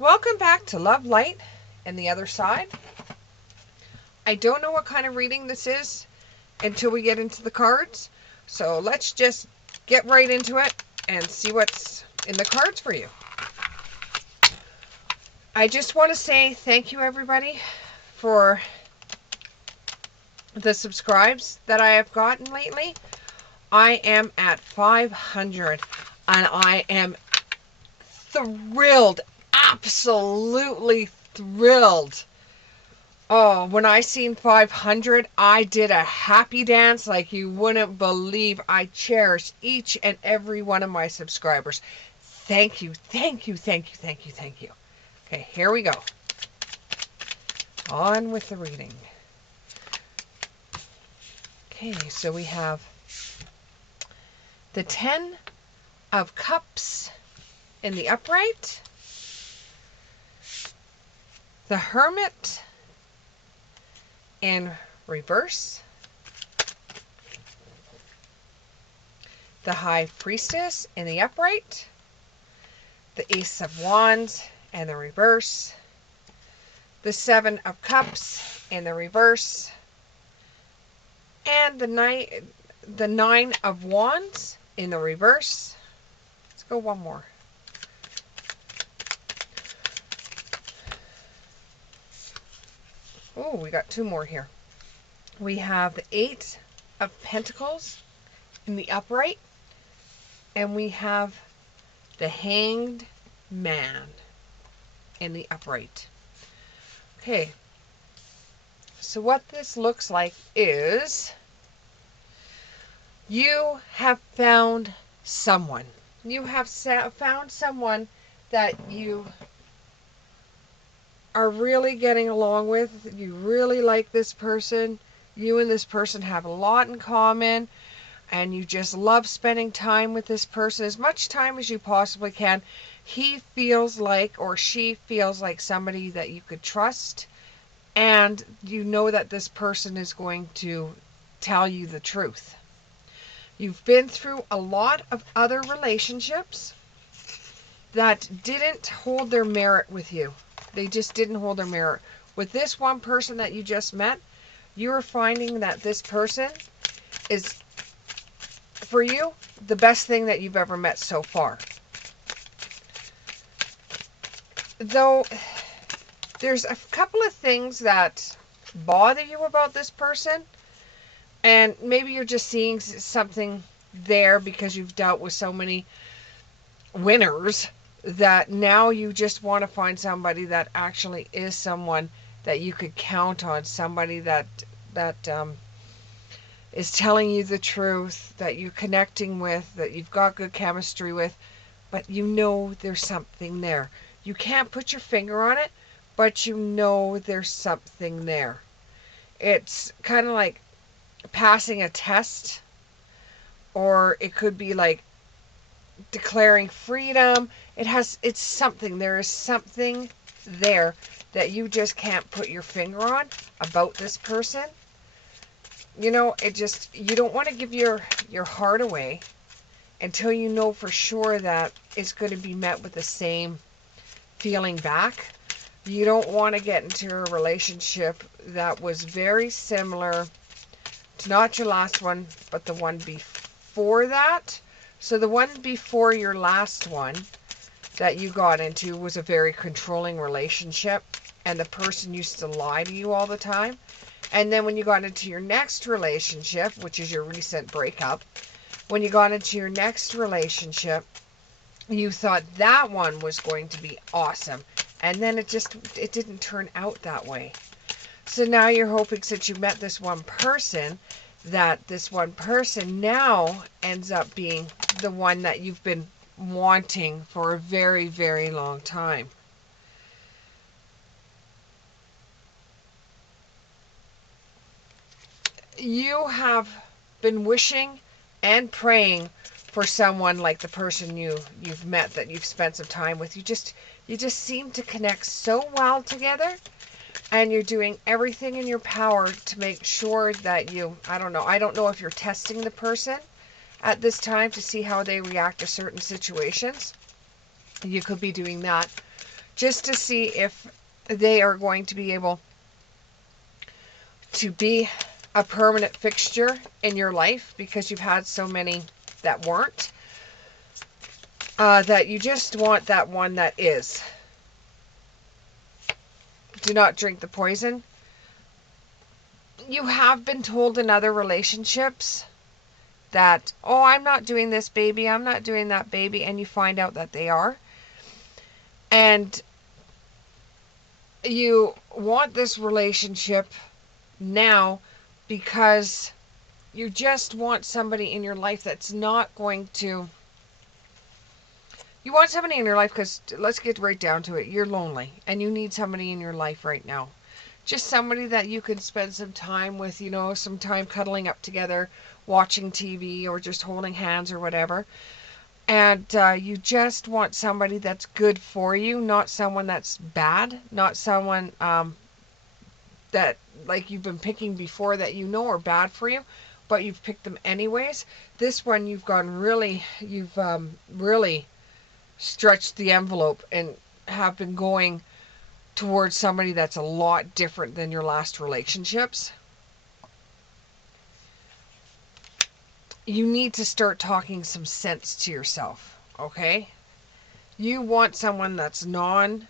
Welcome back to Love, Light, and the Other Side. I don't know what kind of reading this is until we get into the cards, so let's just get right into it and see what's in the cards for you. I just want to say thank you, everybody, for the subscribes that I have gotten lately. I am at 500, and I am thrilled, absolutely thrilled. Oh, when I seen 500, I did a happy dance like you wouldn't believe. I cherish each and every one of my subscribers. Thank you, thank you, thank you, thank you, thank you. Okay, here we go. On with the reading. Okay, so we have the 10 of Cups in the upright, the Hermit in reverse, the High Priestess in the upright, the Ace of Wands in the reverse, the 7 of Cups in the reverse, and the 9 of Wands in the reverse. Let's go one more. Oh, we got two more here. We have the 8 of Pentacles in the upright, and we have the Hanged Man in the upright. Okay, so what this looks like is you have found someone. You have found someone that you are really getting along with. You really like this person. You and this person have a lot in common, and you just love spending time with this person, as much time as you possibly can. He feels like, or she feels like, somebody that you could trust, and you know that this person is going to tell you the truth. You've been through a lot of other relationships that didn't hold their merit with you. They just didn't hold their merit. With this one person that you just met, you are finding that this person is, for you, the best thing that you've ever met so far. Though there's a couple of things that bother you about this person, and maybe you're just seeing something there because you've dealt with so many winners that now you just want to find somebody that actually is someone that you could count on, somebody that is telling you the truth, that you're connecting with, that you've got good chemistry with, but you know there's something there. You can't put your finger on it, but you know there's something there. It's kind of like passing a test, or it could be like declaring freedom. It's something. There is something there that you just can't put your finger on about this person. You know, you don't want to give your heart away until you know for sure that it's going to be met with the same feeling back. You don't want to get into a relationship that was very similar to not your last one, but the one before that. So the one before your last one that you got into was a very controlling relationship, and the person used to lie to you all the time. And then when you got into your next relationship, which is your recent breakup, when you got into your next relationship, you thought that one was going to be awesome. And then it didn't turn out that way. So now you're hoping, since you met this one person, that this one person now ends up being the one that you've been wanting for a very, very long time. You have been wishing and praying for someone like the person you've met, that you've spent some time with. You just seem to connect so well together, and you're doing everything in your power to make sure that I don't know if you're testing the person at this time to see how they react to certain situations. You could be doing that just to see if they are going to be able to be a permanent fixture in your life, because you've had so many that weren't. That you just want that one that is. Do not drink the poison. You have been told in other relationships that, oh, I'm not doing this, baby, I'm not doing that, baby, and you find out that they are. And you want this relationship now because you just want somebody in your life that's not going to... You want somebody in your life because, let's get right down to it, you're lonely and you need somebody in your life right now. Just somebody that you can spend some time with, you know, some time cuddling up together, watching TV, or just holding hands or whatever. And you just want somebody that's good for you, not someone that's bad, not someone that, like, you've been picking before that you know are bad for you, but you've picked them anyways. This one you've really stretched the envelope and have been going towards somebody that's a lot different than your last relationships. You need to start talking some sense to yourself, okay? You want someone that's nonsense,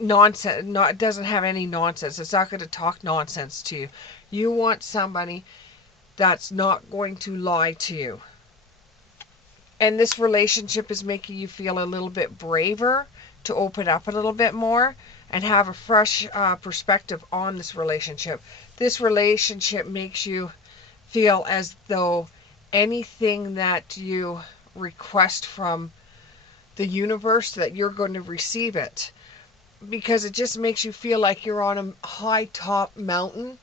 doesn't have any nonsense. It's not going to talk nonsense to you. You want somebody that's not going to lie to you. And this relationship is making you feel a little bit braver to open up a little bit more and have a fresh perspective on this relationship. This relationship makes you feel as though anything that you request from the universe, that you're going to receive it. Because it just makes you feel like you're on a high top mountain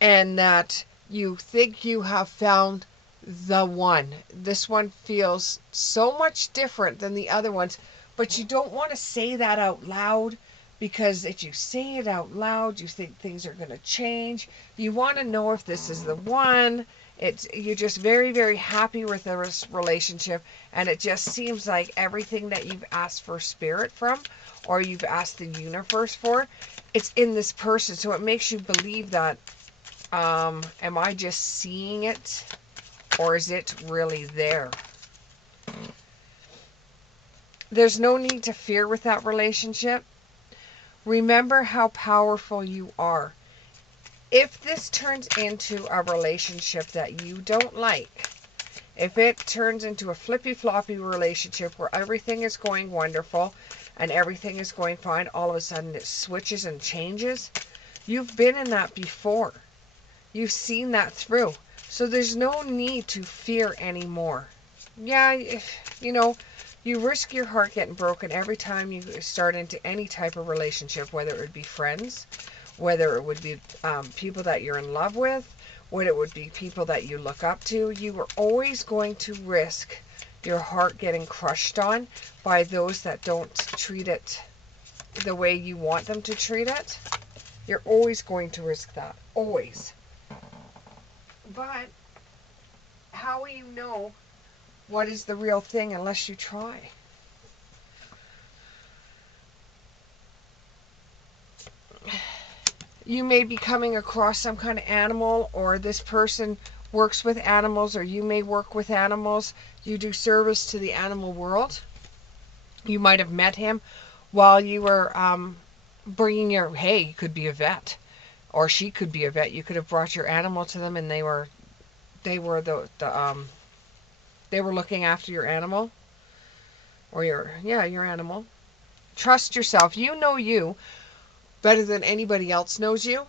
and that you think you have found the one. This one feels so much different than the other ones, but you don't want to say that out loud, because if you say it out loud, you think things are going to change. You want to know if this is the one. You're just very, very happy with the relationship, and it just seems like everything that you've asked for spirit from, or you've asked the universe for, it's in this person. So it makes you believe that, am I just seeing it, or is it really there? There's no need to fear with that relationship. Remember how powerful you are. If this turns into a relationship that you don't like, if it turns into a flippy-floppy relationship where everything is going wonderful and everything is going fine, all of a sudden it switches and changes, you've been in that before. You've seen that through. So there's no need to fear anymore. Yeah, you know, you risk your heart getting broken every time you start into any type of relationship, whether it would be friends, whether it would be people that you're in love with, whether it would be people that you look up to. You are always going to risk your heart getting crushed on by those that don't treat it the way you want them to treat it. You're always going to risk that. Always. But how will you know what is the real thing unless you try? You may be coming across some kind of animal, or this person works with animals, or you may work with animals. You do service to the animal world. You might have met him while you were bringing your, hey, he could be a vet, or she could be a vet. You could have brought your animal to them, and they were they were looking after your animal, or your animal. Trust yourself. You know you better than anybody else knows you.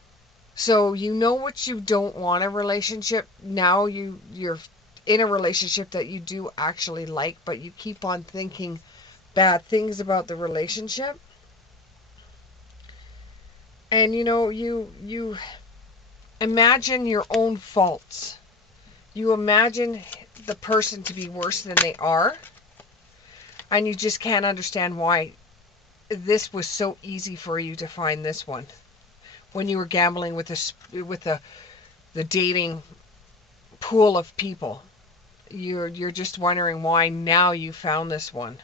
So you know what you don't want in a relationship. Now you're in a relationship that you do actually like, but you keep on thinking bad things about the relationship. And you know, you imagine your own faults. You imagine the person to be worse than they are. And you just can't understand why this was so easy for you to find this one. When you were gambling with the dating pool of people. You're just wondering why now you found this one.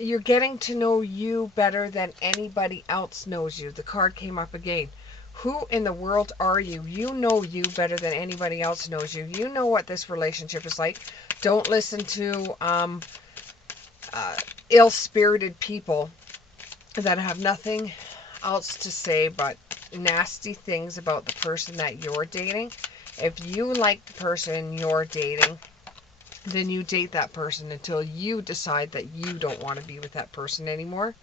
you're getting to know you better than anybody else knows you. The card came up again. Who in the world are you? You know you better than anybody else knows you. You know what this relationship is like. Don't listen to ill-spirited people that have nothing else to say but nasty things about the person that you're dating. If you like the person you're dating, then you date that person until you decide that you don't want to be with that person anymore.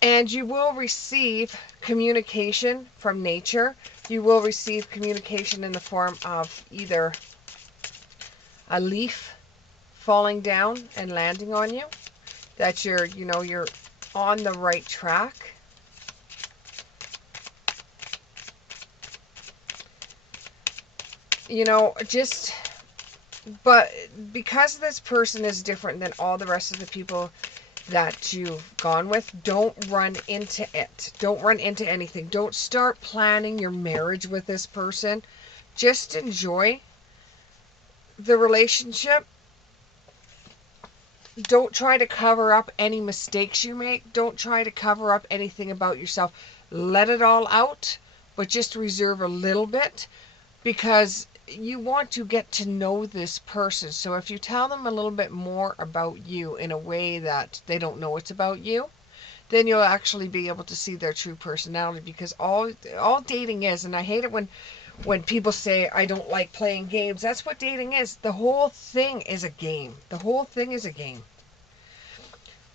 And you will receive communication from nature. You will receive communication in the form of either a leaf falling down and landing on you, that you're on the right track. But because this person is different than all the rest of the people that you've gone with, don't run into it. Don't run into anything. Don't start planning your marriage with this person. Just enjoy the relationship. Don't try to cover up any mistakes you make. Don't try to cover up anything about yourself. Let it all out, but just reserve a little bit, because you want to get to know this person. So if you tell them a little bit more about you in a way that they don't know it's about you, then you'll actually be able to see their true personality. Because all dating is, and I hate it when people say, I don't like playing games. That's what dating is. The whole thing is a game. The whole thing is a game.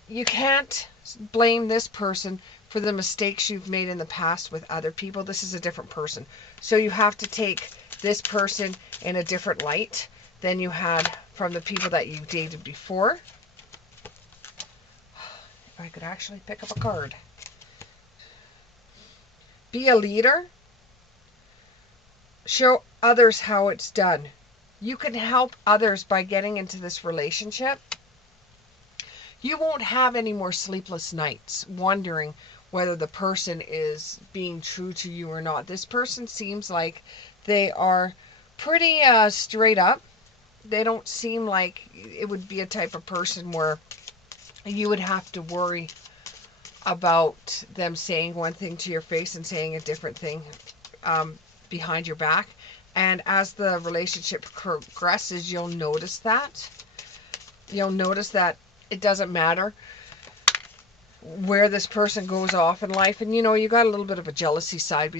You can't blame this person for the mistakes you've made in the past with other people. This is a different person. So you have to take this person in a different light than you had from the people that you dated before. If I could actually pick up a card. Be a leader. Show others how it's done. You can help others by getting into this relationship. You won't have any more sleepless nights wondering whether the person is being true to you or not. This person seems like they are pretty straight up. They don't seem like it would be a type of person where you would have to worry about them saying one thing to your face and saying a different thing behind your back. And as the relationship progresses, you'll notice that. You'll notice that it doesn't matter where this person goes off in life. And you got a little bit of a jealousy side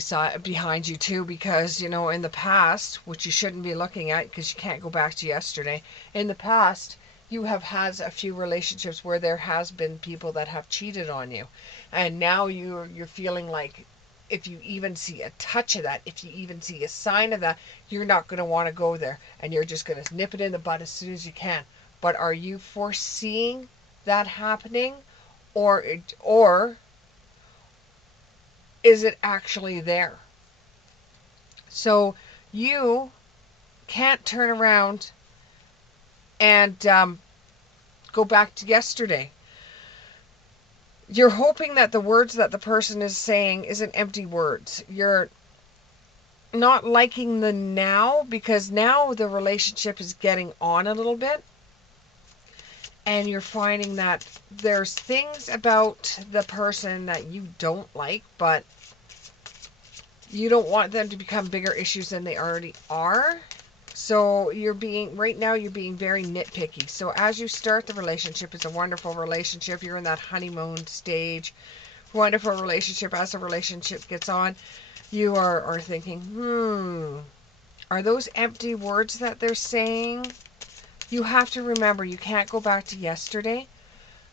behind you too, because in the past, which you shouldn't be looking at because you can't go back to yesterday, in the past you have had a few relationships where there has been people that have cheated on you, and now you're feeling like if you even see a touch of that, if you even see a sign of that, you're not going to want to go there, and you're just going to nip it in the bud as soon as you can. But are you foreseeing that happening? Or is it actually there? So you can't turn around and go back to yesterday. You're hoping that the words that the person is saying isn't empty words. You're not liking the now, because now the relationship is getting on a little bit. And you're finding that there's things about the person that you don't like, but you don't want them to become bigger issues than they already are. So right now you're being very nitpicky. So as you start the relationship, it's a wonderful relationship. You're in that honeymoon stage. Wonderful relationship. As the relationship gets on, you are thinking, are those empty words that they're saying? You have to remember, you can't go back to yesterday,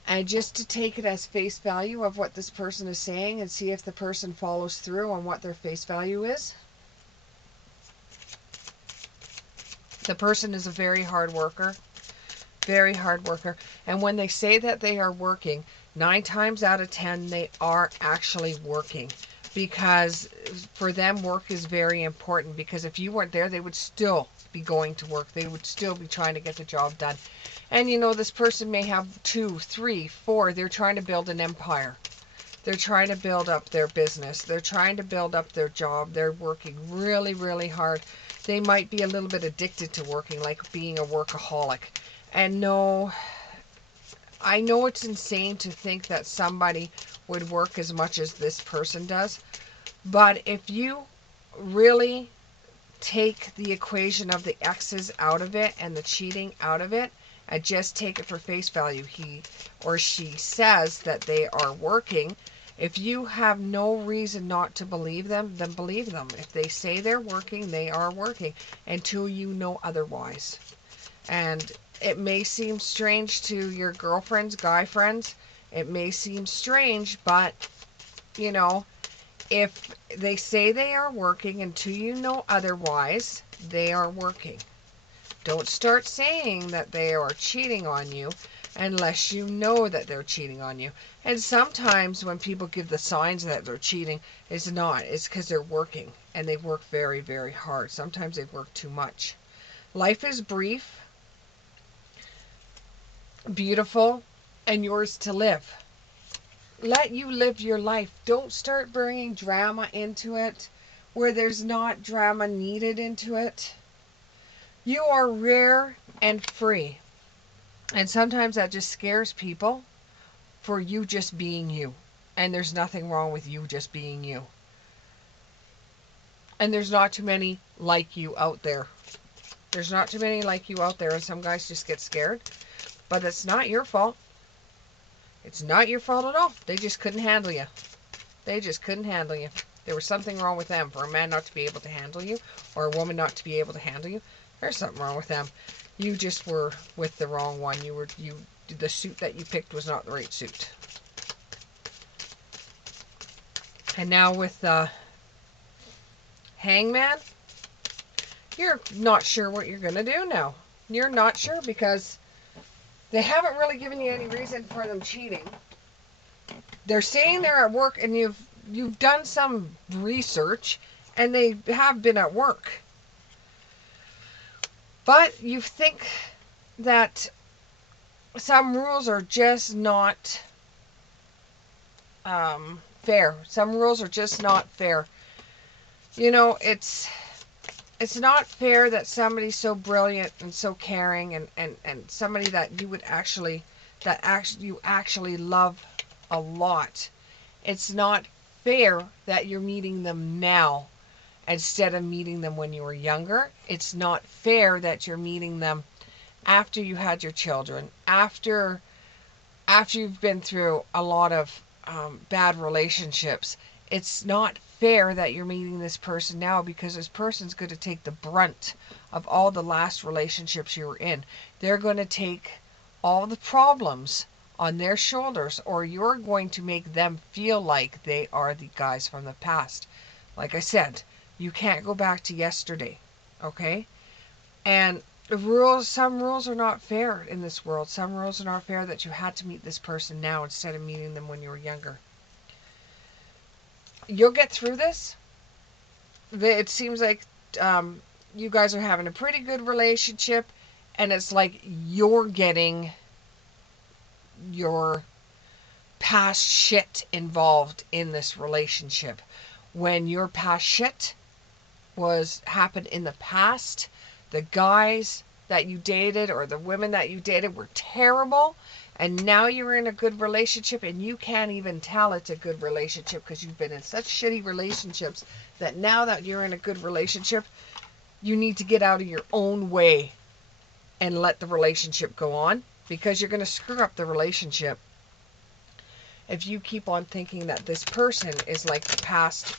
and just to take it as face value of what this person is saying and see if the person follows through on what their face value is. The person is a very hard worker, very hard worker. And when they say that they are working, 9 times out of 10, they are actually working. Because for them, work is very important. Because if you weren't there, they would still be going to work. They would still be trying to get the job done. And this person may have 2, 3, 4. They're trying to build an empire. They're trying to build up their business. They're trying to build up their job. They're working really, really hard. they might be a little bit addicted to working, like being a workaholic. And no, I know it's insane to think that somebody would work as much as this person does, but if you really take the equation of the exes out of it and the cheating out of it and just take it for face value, he or she says that they are working. If you have no reason not to believe them, then believe them. If they say they're working, they are working until you know otherwise. And it may seem strange to your girlfriends, guy friends. It may seem strange, but, you know, if they say they are working until you know otherwise, they are working. Don't start saying that they are cheating on you unless you know that they're cheating on you. And sometimes when people give the signs that they're cheating, it's not. It's because they're working, and they work very, very hard. Sometimes they work too much. Life is brief, beautiful, and yours to live. Let you live your life. Don't start bringing drama into it where there's not drama needed into it. You are rare and free. And sometimes that just scares people for you just being you. And there's nothing wrong with you just being you. And there's not too many like you out there. There's not too many like you out there, and some guys just get scared. But it's not your fault. It's not your fault at all. They just couldn't handle you. They just couldn't handle you. There was something wrong with them. For a man not to be able to handle you, or a woman not to be able to handle you, there's something wrong with them. You just were with the wrong one. The suit that you picked was not the right suit. And now with Hangman, you're not sure what you're going to do now. You're not sure because they haven't really given you any reason for them cheating. They're saying they're at work, and you've done some research, and they have been at work. But you think that some rules are just not fair. Some rules are just not fair. You know, it's not fair that somebody's so brilliant and so caring and somebody that you actually love a lot. It's not fair that you're meeting them now instead of meeting them when you were younger. It's not fair that you're meeting them after you had your children, after you've been through a lot of bad relationships. It's not fair that you're meeting this person now because this person's going to take the brunt of all the last relationships you were in. They're going to take all the problems on their shoulders, or you're going to make them feel like they are the guys from the past. Like I said, you can't go back to yesterday, okay? And some rules are not fair in this world. Some rules are not fair that you had to meet this person now instead of meeting them when you were younger. You'll get through this. It seems like you guys are having a pretty good relationship, and it's like you're getting your past shit involved in this relationship. When your past shit happened in the past, the guys that you dated or the women that you dated were terrible, and now you're in a good relationship and you can't even tell it's a good relationship because you've been in such shitty relationships that now that you're in a good relationship, you need to get out of your own way and let the relationship go on, because you're going to screw up the relationship if you keep on thinking that this person is like the past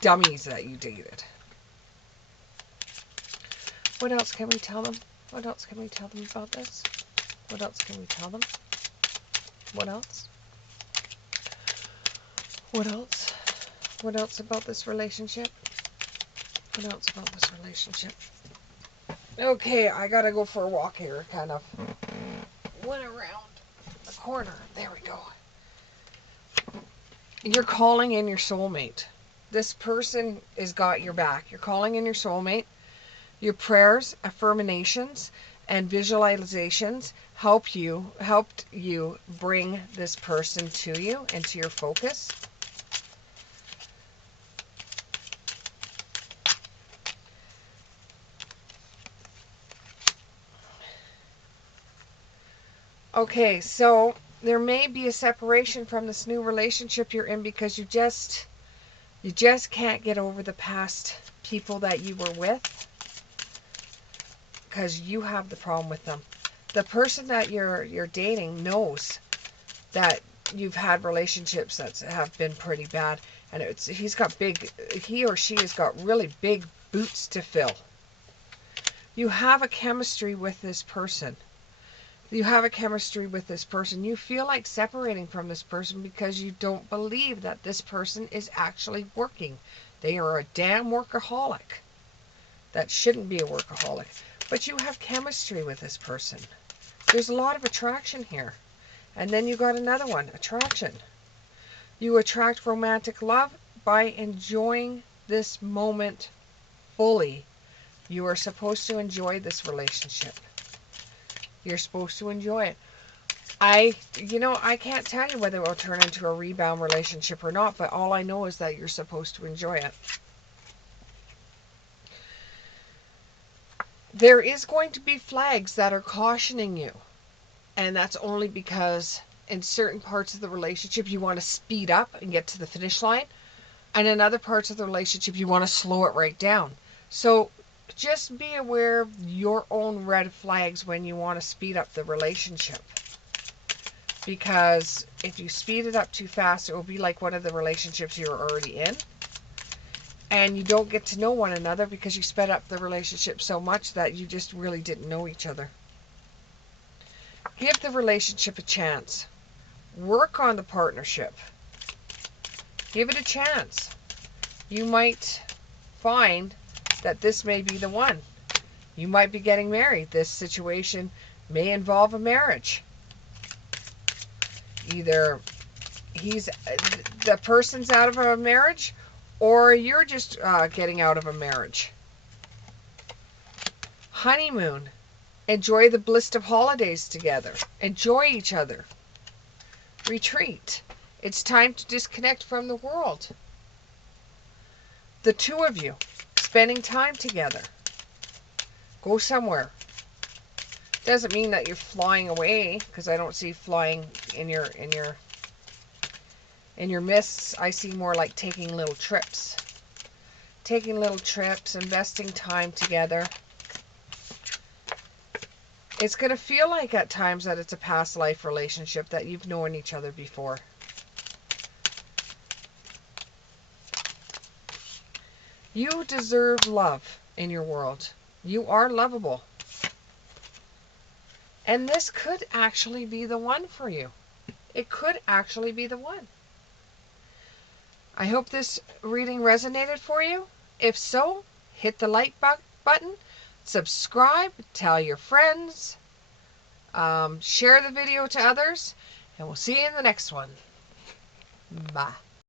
dummies that you dated. What else can we tell them? What else can we tell them about this? What else can we tell them? What else? What else? What else about this relationship? What else about this relationship? Okay, I gotta go for a walk here. Kind of went around the corner. There we go. You're calling in your soulmate. This person has got your back. You're calling in your soulmate. Your prayers, affirmations, and visualizations helped you bring this person to you, into your focus. Okay, so there may be a separation from this new relationship you're in because you just can't get over the past people that you were with, because you have the problem with them. The person that you're dating knows that you've had relationships that have been pretty bad, and he or she has got really big boots to fill. You have a chemistry with this person. You have a chemistry with this person. You feel like separating from this person because you don't believe that this person is actually working. They are a damn workaholic. That shouldn't be a workaholic. But you have chemistry with this person. There's a lot of attraction here. And then you got another one, attraction. You attract romantic love by enjoying this moment fully. You are supposed to enjoy this relationship. You're supposed to enjoy it. I can't tell you whether it will turn into a rebound relationship or not, but all I know is that you're supposed to enjoy it. There is going to be flags that are cautioning you, and that's only because in certain parts of the relationship you want to speed up and get to the finish line, and in other parts of the relationship you want to slow it right down. So just be aware of your own red flags when you want to speed up the relationship. Because if you speed it up too fast, it will be like one of the relationships you're already in. And you don't get to know one another because you sped up the relationship so much that you just really didn't know each other. Give the relationship a chance. Work on the partnership. Give it a chance. You might find that this may be the one. You might be getting married. This situation may involve a marriage. Either the person's out of a marriage, or you're just getting out of a marriage. Honeymoon. Enjoy the bliss of holidays together. Enjoy each other. Retreat. It's time to disconnect from the world. The two of you spending time together. Go somewhere. Doesn't mean that you're flying away, because I don't see flying in your mists. I see more like taking little trips. Taking little trips, investing time together. It's going to feel like at times that it's a past life relationship, that you've known each other before. You deserve love in your world. You are lovable. And this could actually be the one for you. It could actually be the one. I hope this reading resonated for you. If so, hit the like button, subscribe, tell your friends, share the video to others, and we'll see you in the next one. Bye.